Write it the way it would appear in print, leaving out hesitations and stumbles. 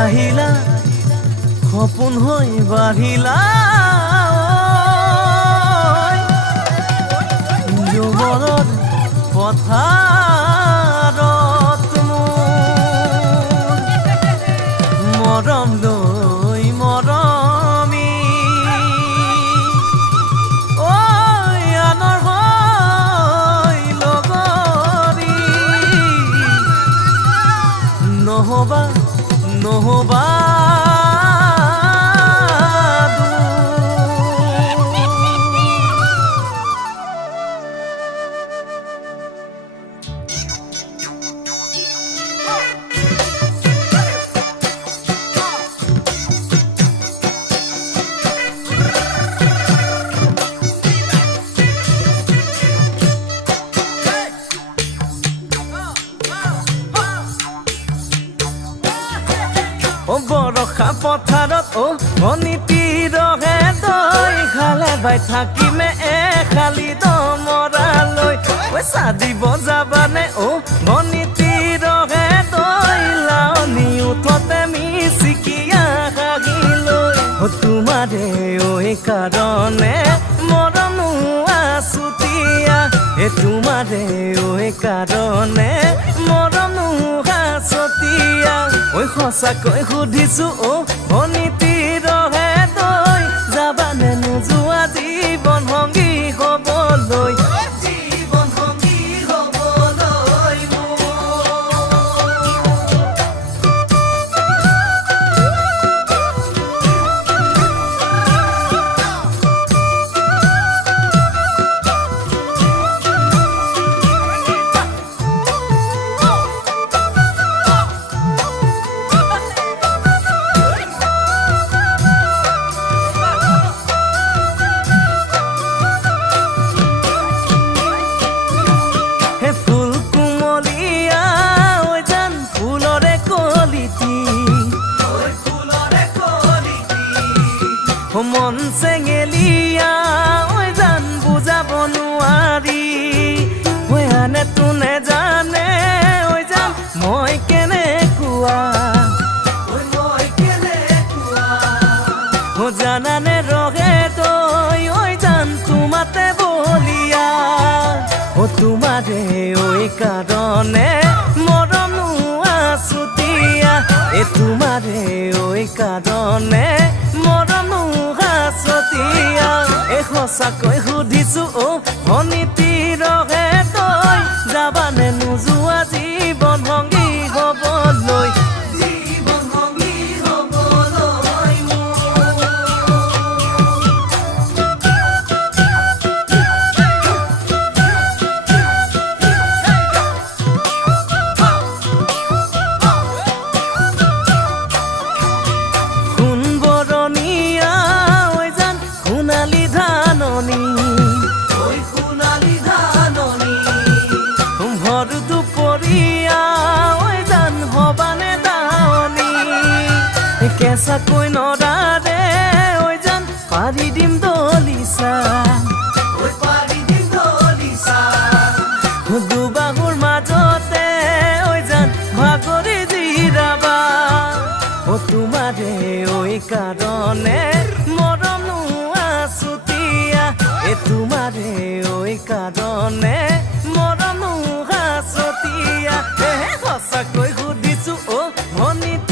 আহিলা সপোন হৈ বাঢ়িলা যুৱৰত পথাৰত মৰম লৈ মৰমি আনৰ হৈ লগৰী নহবা নহবা বৰষা পথাৰত ভনীতিৰহে দৈ খালে বাই থাকিমে খালি দমৰালৈ পইচা দিব যাবানে ভনীতিৰহে দৈ লাৱনি উঠতে মিচিকিয়া হাগিলৈ তোমাৰে কাৰণে মৰমো আছুতীয়া তোমাৰে কাৰণে মৰমো আছতীয়া সঁচাকৈ সুধিছো ভনীতিৰহে দৈ যাবানে নোযোৱা জীৱন সংগী হ'বলৈ মন চেঙেলিয়া জান বুজাব নোৱাৰি আনে তোনে জানে জান মই কেনেকুৱা জানানে ৰহে তই জান তোমাতে বলিয়া তোমাৰে কাৰণে মৰমো আছুতীয়া তোমাৰে কাৰণে মৰমো আছতীয়া সঁচাকৈ সুধিছো ভনীতিৰহে তই যাবানে নোযোৱা জীৱন সংগী হ'বলৈ কেঁচাকৈ নৰাৰে জান পাৰি দিম দলিচা দুবাহুৰ মাজতে জান ভাগৰি জিৰাবা তোমাৰে কাৰণে মৰমো আছুতীয়া তোমাৰে কাৰণে মৰমো আছতীয়া সঁচাকৈ সুধিছো ভনীতি